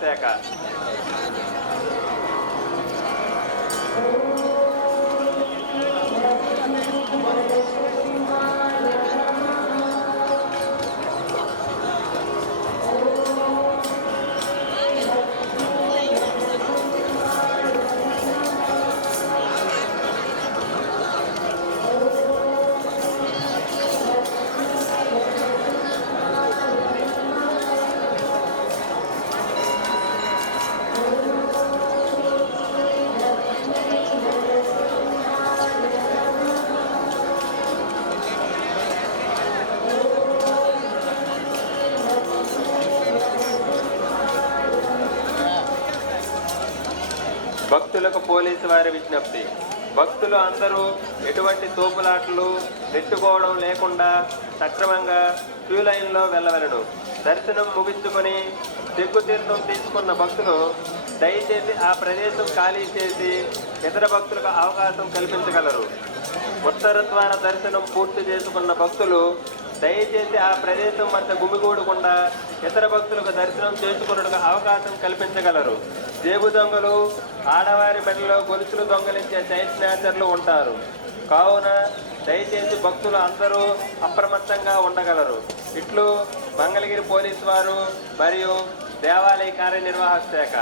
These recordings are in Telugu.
శాఖ భక్తులకు పోలీసు వారి విజ్ఞప్తి. భక్తులు అందరూ ఎటువంటి తోపులాటలు నెట్టుకోవడం లేకుండా సక్రమంగా క్యూ లైన్లో వెళ్ళవలను. దర్శనం ముగించుకొని తెగ్గు తీర్థం తీసుకున్న భక్తులు దయచేసి ఆ ప్రదేశం ఖాళీ చేసి ఇతర భక్తులకు అవకాశం కల్పించగలరు. ఉత్తర ద్వార దర్శనం పూర్తి చేసుకున్న భక్తులు దయచేసి ఆ ప్రదేశం మధ్య గుమిగూడకుండా ఇతర భక్తులకు దర్శనం చేసుకున్నట్టుగా అవకాశం కల్పించగలరు. జేబు దొంగలు ఆడవారి మెడలో గొలుసులు దొంగలించే చైన్ స్నాచర్లు ఉంటారు. కావున దయచేసి భక్తులు అందరూ అప్రమత్తంగా ఉండగలరు. ఇట్లు మంగళగిరి పోలీసు వారు మరియు దేవాలయ కార్యనిర్వాహక శాఖ.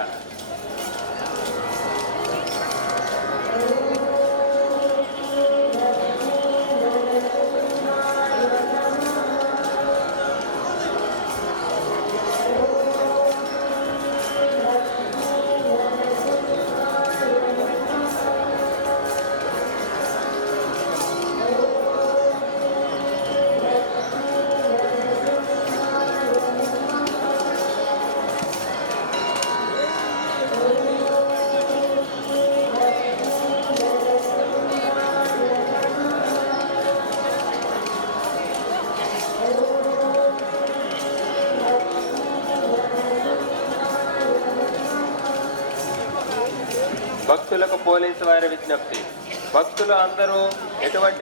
భక్తులకు పోలీసు వారి విజ్ఞప్తి. భక్తులు అందరూ ఎటువంటి